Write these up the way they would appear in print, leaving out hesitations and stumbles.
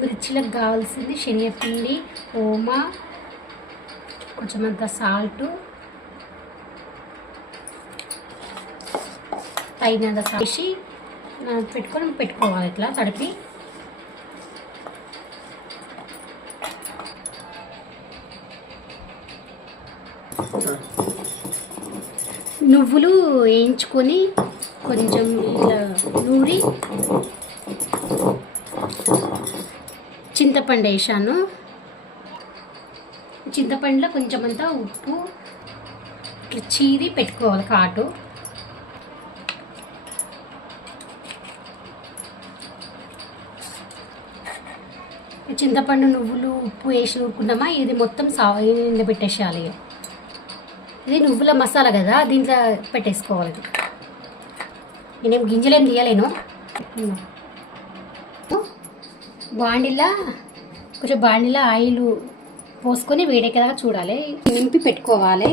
మిర్చిలకు కావాల్సింది శనగపిండి, ఓమా, కొంచెం అంత సాల్ట్, తగినంత వేసి పెట్టుకోవాలి. ఇట్లా తడిపి నువ్వులు వేయించుకొని కొంచెం ఇట్లా నూరి చింతపండు వేసాను. చింతపండులో కొంచెం అంతా ఉప్పు ఇట్లా చీరి పెట్టుకోవాలి కాటు. చింతపండు నువ్వులు ఉప్పు వేసి ఊరుకున్నామా, ఇది మొత్తం ఎండబెట్టేసేయాలి. ఇది నువ్వుల మసాలా కదా, దీంట్లో పెట్టేసుకోవాలి. నేనేం గింజలేం తీయలేను. బాండిలా ఆయిల్ పోసుకొని వేడెక్కేదాకా చూడాలి. నింపి పెట్టుకోవాలి.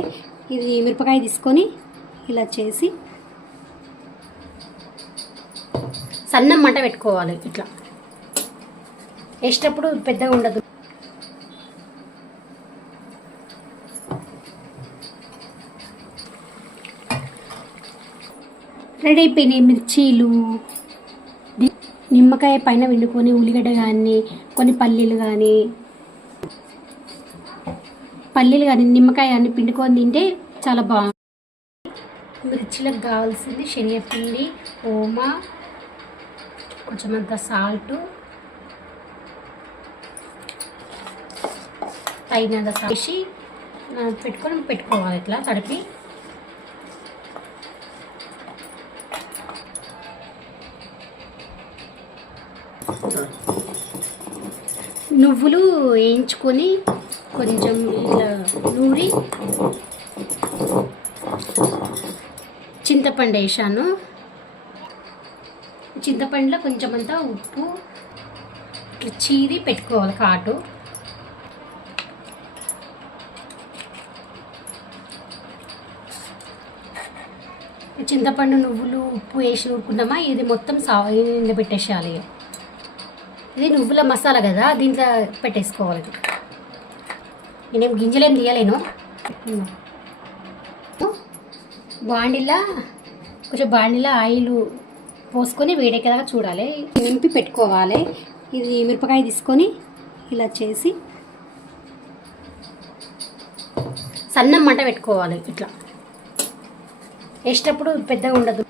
ఇది మిరపకాయ తీసుకొని ఇలా చేసి సన్నం మంట పెట్టుకోవాలి. ఇట్లా వేసేటప్పుడు పెద్దగా ఉండదు. రెడీ అయిపోయినాయి మిర్చీలు. నిమ్మకాయ పైన వండుకొని ఉల్లిగడ్డ కానీ కొన్ని పల్లీలు కానీ నిమ్మకాయ కానీ పిండుకొని తింటే చాలా బాగుంది. మిర్చిలకు కావాల్సింది శనగపిండి, ఓమా, కొంచెం అంత సాల్ట్, తగినంత వేసి పెట్టుకోవాలి. ఇట్లా తడిపి నువ్వులు వేయించుకొని కొంచెం ఇట్లా నూరి చింతపండు వేసాను. చింతపండులో కొంచెం అంతా ఉప్పు ఇట్లా చీరి పెట్టుకోవాలి కాటు. చింతపండు నువ్వులు ఉప్పు వేసి ఊరుకున్నామా, ఇది మొత్తం ఎండబెట్టేసేయాలి. ఇది నువ్వుల మసాలా కదా, దీంట్లో పెట్టేసుకోవాలి. నేనేం గింజలేం తీయలేను. బాండిలా ఆయిల్ పోసుకొని వేడెక్కేదాకా చూడాలి. నింపి పెట్టుకోవాలి. ఇది మిరపకాయ తీసుకొని ఇలా చేసి సన్నం మంట పెట్టుకోవాలి. ఇట్లా వేసేటప్పుడు పెద్దగా ఉండదు.